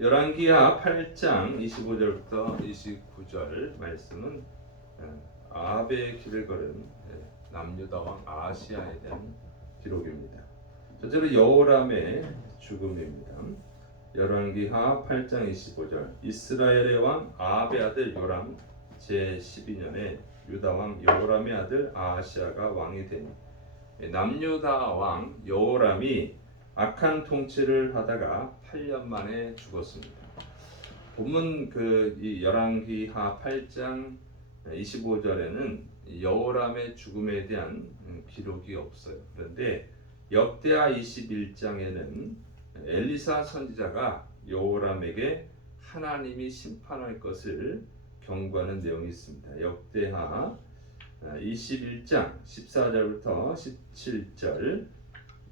열왕기하 8장 25절부터 29절 말씀은 아합의 길을 걸은 남유다 왕 아하시아에 대한 기록입니다. 첫째로 여호람의 죽음입니다. 열왕기하 8장 25절 이스라엘의 왕 아합의 아들 요람 제12년에 유다 왕 여호람의 아들 아하시아가 왕이 되니 남유다 왕 여호람이 악한 통치를 하다가 8년 만에 죽었습니다. 본문 이 열왕기하 8장 25절에는 여호람의 죽음에 대한 기록이 없어요. 그런데 역대하 21장에는 엘리사 선지자가 여호람에게 하나님이 심판할 것을 경고하는 내용이 있습니다. 역대하 21장 14절부터 17절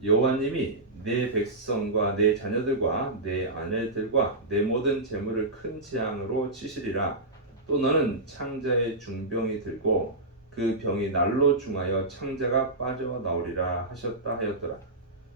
여호와님이 내 백성과 내 자녀들과 내 아내들과 내 모든 재물을 큰 재앙으로 치시리라. 또 너는 창자의 중병이 들고 그 병이 날로 중하여 창자가 빠져나오리라 하셨다 하였더라.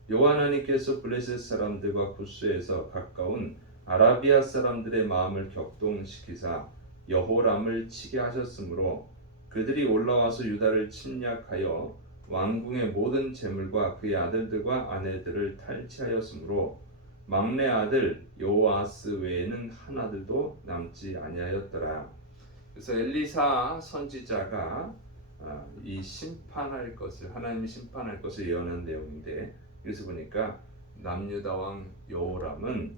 여호와 하나님께서 블레셋 사람들과 구스에서 가까운 아라비아 사람들의 마음을 격동시키사 여호람을 치게 하셨으므로 그들이 올라와서 유다를 침략하여 왕궁의 모든 재물과 그의 아들들과 아내들을 탈취하였으므로 막내 아들 요아스 외에는 한 아들도 남지 아니하였더라. 그래서 엘리사 선지자가 이 심판할 것을 하나님이 심판할 것을 예언한 내용인데, 그래서 보니까 남유다 왕 여호람은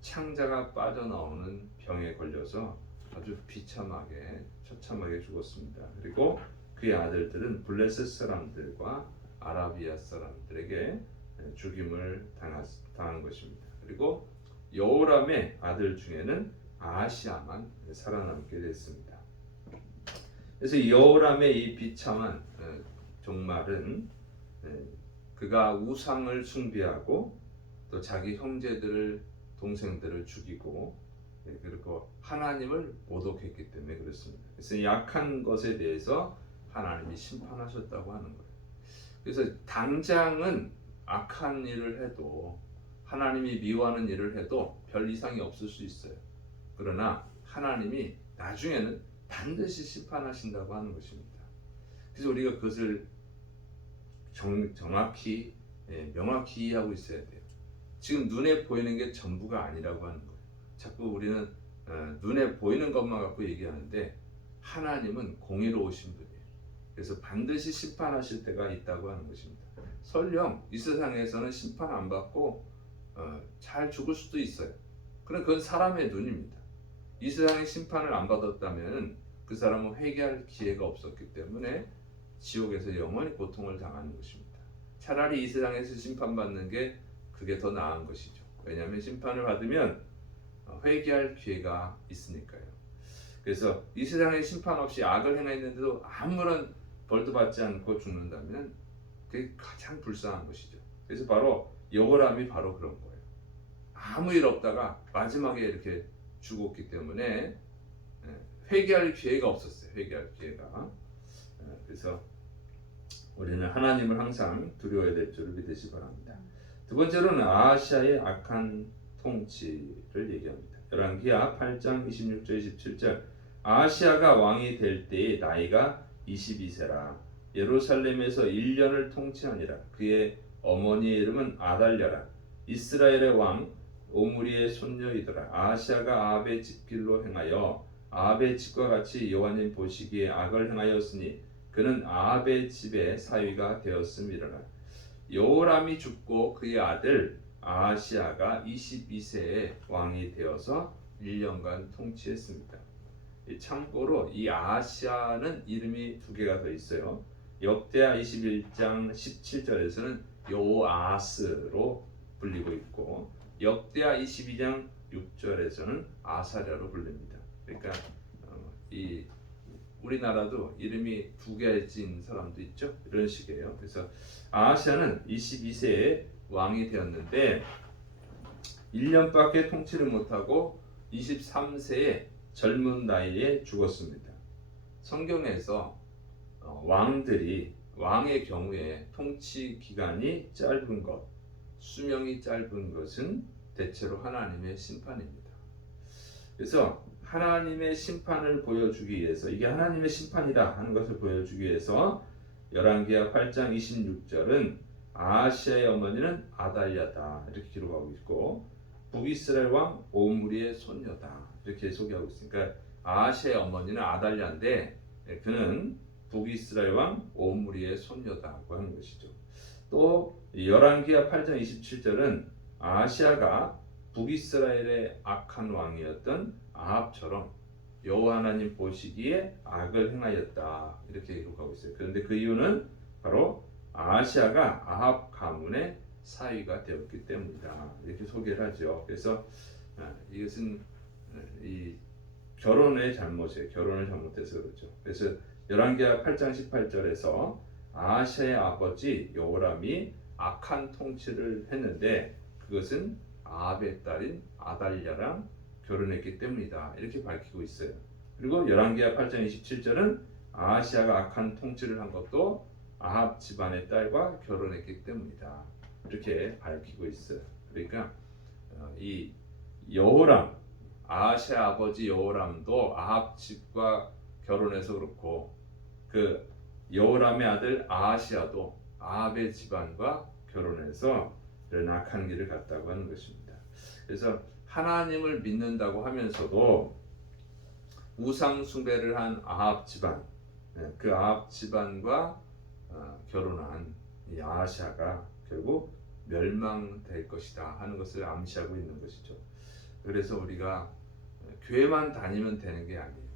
창자가 빠져나오는 병에 걸려서 아주 비참하게 처참하게 죽었습니다. 그리고 그의 아들들은 블레셋 사람들과 아라비아 사람들에게 죽임을 당한 것입니다. 그리고 여호람의 아들 중에는 아하시아만 살아남게 됐습니다. 그래서 여호람의 이 비참한 종말은 그가 우상을 숭배하고 또 자기 형제들을 동생들을 죽이고 그리고 하나님을 모독했기 때문에 그렇습니다. 그래서 약한 것에 대해서 하나님이 심판하셨다고 하는 거예요. 그래서 당장은 악한 일을 해도 하나님이 미워하는 일을 해도 별 이상이 없을 수 있어요. 그러나 하나님이 나중에는 반드시 심판하신다고 하는 것입니다. 그래서 우리가 그것을 정확히 명확히 이해하고 있어야 돼요. 지금 눈에 보이는 게 전부가 아니라고 하는 거예요. 자꾸 우리는 눈에 보이는 것만 갖고 얘기하는데 하나님은 공의로우신 분이에요. 그래서 반드시 심판하실 때가 있다고 하는 것입니다. 설령 이 세상에서는 심판 안 받고 잘 죽을 수도 있어요. 그럼 그건 사람의 눈입니다. 이 세상에 심판을 안 받았다면 그 사람은 회개할 기회가 없었기 때문에 지옥에서 영원히 고통을 당하는 것입니다. 차라리 이 세상에서 심판받는 게 그게 더 나은 것이죠. 왜냐하면 심판을 받으면 회개할 기회가 있으니까요. 그래서 이 세상에 심판 없이 악을 행했는데도 아무런 벌도 받지 않고 죽는다면 그게 가장 불쌍한 것이죠. 그래서 바로 여호람이 바로 그런 거예요. 아무 일 없다가 마지막에 이렇게 죽었기 때문에 회개할 기회가 없었어요. 회개할 기회가. 그래서 우리는 하나님을 항상 두려워야 될 줄을 믿으시 바랍니다. 두 번째로는 아하시아의 악한 통치를 얘기합니다. 열왕기하 8장 26절 27절 아하시아가 왕이 될 때의 나이가 22세라 예루살렘에서 1년을 통치하니라. 그의 어머니의 이름은 아달랴라. 이스라엘의 왕 오므리의 손녀이더라. 아하시아가 아합의 집길로 행하여 아합의 집과 같이 여호와님 보시기에 악을 행하였으니 그는 아합의 집의 사위가 되었음이라. 여호람이 죽고 그의 아들 아하시아가 22세에 왕이 되어서 1년간 통치했습니다. 참고로 이 아하시아는 이름이 두 개가 더 있어요. 역대하 21장 17절에서는 요아스로 불리고 있고 역대하 22장 6절에서는 아사랴로 불립니다. 그러니까 이 우리나라도 이름이 두 개진 사람도 있죠. 이런 식이에요. 그래서 아하시아는 22세에 왕이 되었는데 1년밖에 통치를 못하고 23세에 젊은 나이에 죽었습니다. 성경에서 왕의 경우에 통치 기간이 짧은 것, 수명이 짧은 것은 대체로 하나님의 심판입니다. 그래서 하나님의 심판을 보여주기 위해서 이게 하나님의 심판이다 하는 것을 보여주기 위해서 열왕기하 8장 26절은 아하시아의 어머니는 아달랴다 이렇게 기록하고 있고 북이스라엘 왕 오므리의 손녀다 이렇게 소개하고 있으니까 아하시아의 어머니는 아달랴인데 그는 북이스라엘 왕 오므리의 손녀다고 하는 것이죠. 또 열왕기하 8장 27절은 아하시아가 북이스라엘의 악한 왕이었던 아합처럼 여호와 하나님 보시기에 악을 행하였다 이렇게 기록하고 있어요. 그런데 그 이유는 바로 아하시아가 아합 가문의 사위가 되었기 때문이다 이렇게 소개를 하죠. 그래서 이것은 이 결혼의 잘못이에요. 결혼을 잘못해서 그렇죠. 그래서 열왕기하 8장 18절에서 아하시아의 아버지 여호람이 악한 통치를 했는데 그것은 아합의 딸인 아달랴랑 결혼했기 때문이다 이렇게 밝히고 있어요. 그리고 열왕기하 8장 27절은 아하시아가 악한 통치를 한 것도 아합 집안의 딸과 결혼했기 때문이다 이렇게 밝히고 있어요. 그러니까 이 여호람 아하시아 아버지 여호람도 아합 집과 결혼해서 그렇고 그 여호람의 아들 아하시아도 아합의 집안과 결혼해서 이런 악한 길을 갔다고 하는 것입니다. 그래서 하나님을 믿는다고 하면서도 우상 숭배를 한 아합 집안, 그 아합 집안과 결혼한 이 아하시아가 결국 멸망될 것이다 하는 것을 암시하고 있는 것이죠. 그래서 우리가 교회만 다니면 되는 게 아니에요.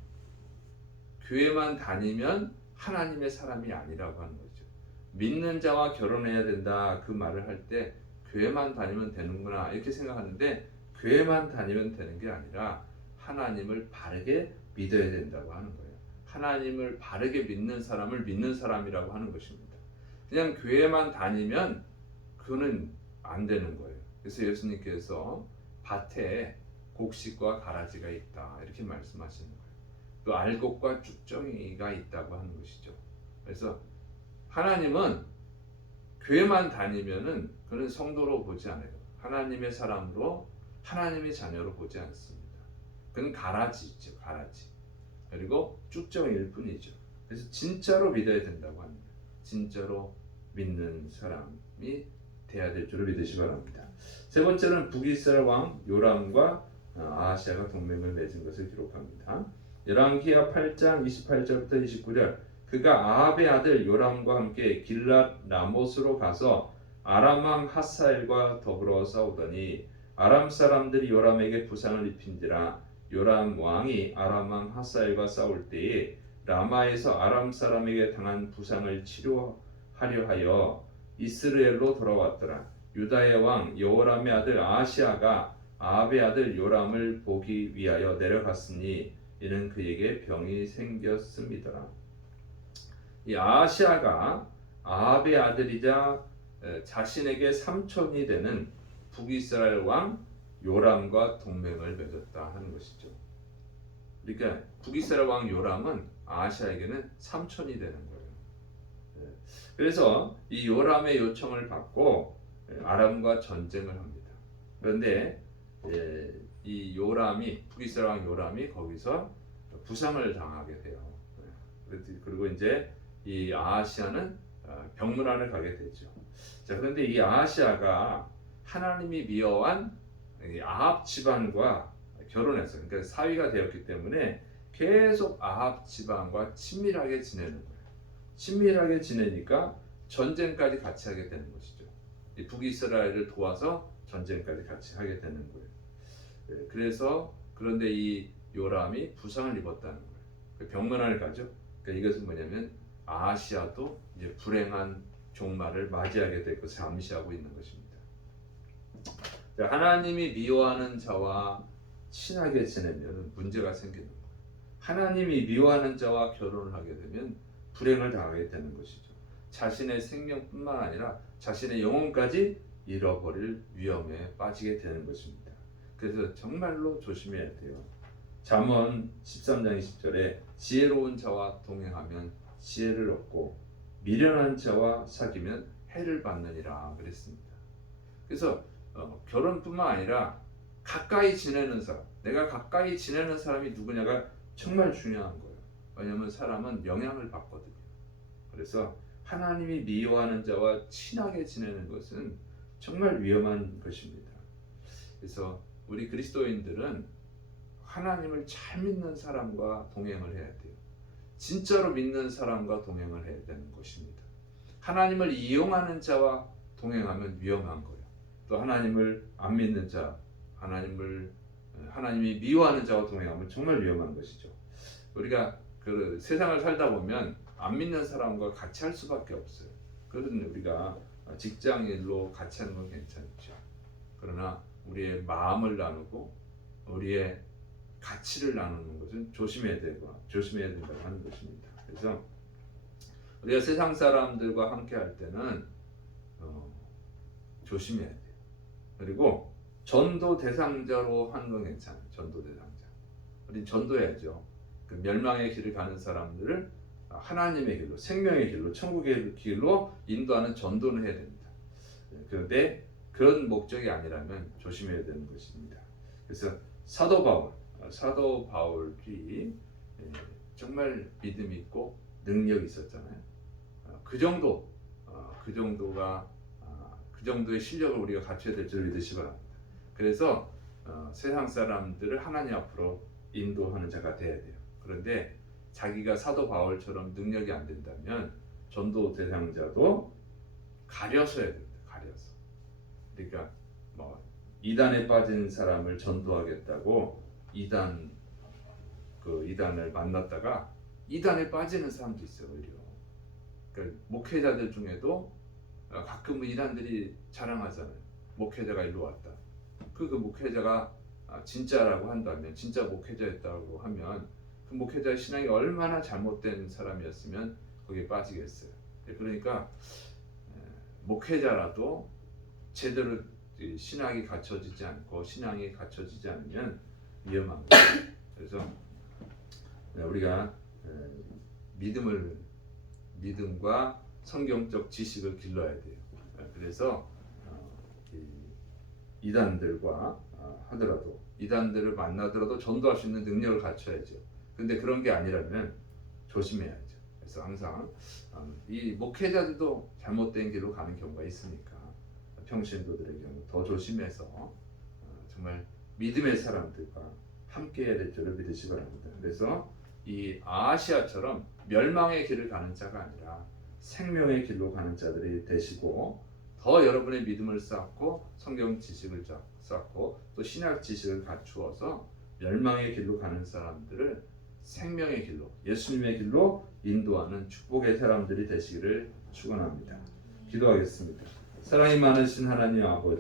교회만 다니면 하나님의 사람이 아니라고 하는 거죠. 믿는 자와 결혼해야 된다 그 말을 할 때 교회만 다니면 되는구나 이렇게 생각하는데 교회만 다니면 되는 게 아니라 하나님을 바르게 믿어야 된다고 하는 거예요. 하나님을 바르게 믿는 사람을 믿는 사람이라고 하는 것입니다. 그냥 교회만 다니면 그거는 안 되는 거예요. 그래서 예수님께서 밭에 곡식과 가라지가 있다 이렇게 말씀하시는 거예요. 또 알곡과 쭉정이가 있다고 하는 것이죠. 그래서 하나님은 교회만 다니면은 그는 성도로 보지 않아요. 하나님의 사람으로 하나님의 자녀로 보지 않습니다. 그는 가라지죠, 가라지. 그리고 쭉정일 뿐이죠. 그래서 진짜로 믿어야 된다고 합니다. 진짜로 믿는 사람이 돼야 될 줄을 믿으시기 바랍니다. 세 번째는 북이스라엘 왕 요람과 아하시아가 동맹을 맺은 것을 기록합니다. 열왕기하 8장 28절부터 29절 그가 아합의 아들 요람과 함께 길랏 라못으로 가서 아람 왕 하사엘과 더불어 싸우더니 아람 사람들이 요람에게 부상을 입힌지라 요람 왕이 아람 왕 하사엘과 싸울 때에 라마에서 아람 사람에게 당한 부상을 치료하려 하여 이스라엘로 돌아왔더라. 유다의 왕 여호람의 아들 아하시아가 아합의 아들 요람을 보기 위하여 내려갔으니 이는 그에게 병이 생겼습니다. 이 아하시아가 아합의 아들이자 자신에게 삼촌이 되는 북이스라엘 왕 요람과 동맹을 맺었다 하는 것이죠. 그러니까 북이스라엘 왕 요람은 아하시아에게는 삼촌이 되는 거예요. 그래서 이 요람의 요청을 받고 아람과 전쟁을 합니다. 그런데 이 요람이 북이스라엘 왕 요람이 거기서 부상을 당하게 돼요. 그리고 이제 이 아하시아는 병문안을 가게 되죠. 자, 그런데 이 아하시아가 하나님이 미워한 아합 집안과 결혼해서 그러니까 사위가 되었기 때문에 계속 아합 집안과 친밀하게 지내는 거예요. 친밀하게 지내니까 전쟁까지 같이 하게 되는 것이죠. 이 북이스라엘을 도와서 전쟁까지 같이 하게 되는 거예요. 그래서 그런데 이 요람이 부상을 입었다는 거예요. 병문안을 가죠. 그러니까 이것은 뭐냐면 아하시아도 이제 불행한 종말을 맞이하게 될 것을 암시하고 있는 것입니다. 하나님이 미워하는 자와 친하게 지내면 문제가 생기는 거예요. 하나님이 미워하는 자와 결혼을 하게 되면 불행을 당하게 되는 것이죠. 자신의 생명뿐만 아니라 자신의 영혼까지 잃어버릴 위험에 빠지게 되는 것입니다. 그래서 정말로 조심해야 돼요. 잠언 13장 20절에 지혜로운 자와 동행하면 지혜를 얻고 미련한 자와 사귀면 해를 받느니라 그랬습니다. 그래서 결혼뿐만 아니라 가까이 지내는 사람, 내가 가까이 지내는 사람이 누구냐가 정말 중요한 거예요. 왜냐하면 사람은 영향을 받거든요. 그래서 하나님이 미워하는 자와 친하게 지내는 것은 정말 위험한 것입니다. 그래서 우리 그리스도인들은 하나님을 잘 믿는 사람과 동행을 해야 돼요. 진짜로 믿는 사람과 동행을 해야 되는 것입니다. 하나님을 이용하는 자와 동행하면 위험한 거예요. 또 하나님을 안 믿는 자, 하나님이 미워하는 자와 동행하면 정말 위험한 것이죠. 우리가 그 세상을 살다 보면 안 믿는 사람과 같이 할 수밖에 없어요. 그런 우리가 직장일로 같이 하는 건 괜찮죠. 그러나 우리의 마음을 나누고 우리의 가치를 나누는 것은 조심해야 된다고 하는 것입니다. 그래서 우리가 세상 사람들과 함께 할 때는 조심해야 돼요. 그리고 전도 대상자로 하는 건 괜찮아요. 전도 대상자. 우리 전도해야죠. 그 멸망의 길을 가는 사람들을 하나님의 길로, 생명의 길로, 천국의 길로 인도하는 전도는 해야 됩니다. 그런데 그런 목적이 아니라면 조심해야 되는 것입니다. 그래서 사도 바울이 정말 믿음 있고 능력이 있었잖아요. 그 정도의 실력을 우리가 갖춰야 될 줄 믿으시 바랍니다. 그래서 세상 사람들을 하나님 앞으로 인도하는 자가 돼야 돼요. 그런데 자기가 사도 바울처럼 능력이 안 된다면 전도 대상자도 가려서 해야 됩니다. 가려서. 그러니까 뭐 이단에 빠진 사람을 전도하겠다고 이단을 만났다가 이단에 빠지는 사람도 있어요. 오히려. 그러니까 목회자들 중에도 가끔 이단들이 자랑하잖아요. 목회자가 일로 왔다. 그 목회자가 진짜라고 한다면, 진짜 목회자였다고 하면 그 목회자의 신앙이 얼마나 잘못된 사람이었으면 거기에 빠지겠어요. 그러니까 목회자라도 제대로 신앙이 갖춰지지 않으면 위험한 거예요. 그래서 우리가 믿음과 성경적 지식을 길러야 돼요. 그래서 이단들과 하더라도, 이단들을 만나더라도 전도할 수 있는 능력을 갖춰야죠. 근데 그런 게 아니라면 조심해야죠. 그래서 항상 이 목회자들도 잘못된 길로 가는 경우가 있으니까 평신도들의 경우 더 조심해서 정말 믿음의 사람들과 함께 해야 될 줄을 믿으시 바랍니다. 그래서 이 아시아처럼 멸망의 길을 가는 자가 아니라 생명의 길로 가는 자들이 되시고, 더 여러분의 믿음을 쌓고 성경 지식을 쌓고 또 신학 지식을 갖추어서 멸망의 길로 가는 사람들을 생명의 길로, 예수님의 길로 인도하는 축복의 사람들이 되시기를 축원합니다. 기도하겠습니다. 사랑이 많으신 하나님 아버지,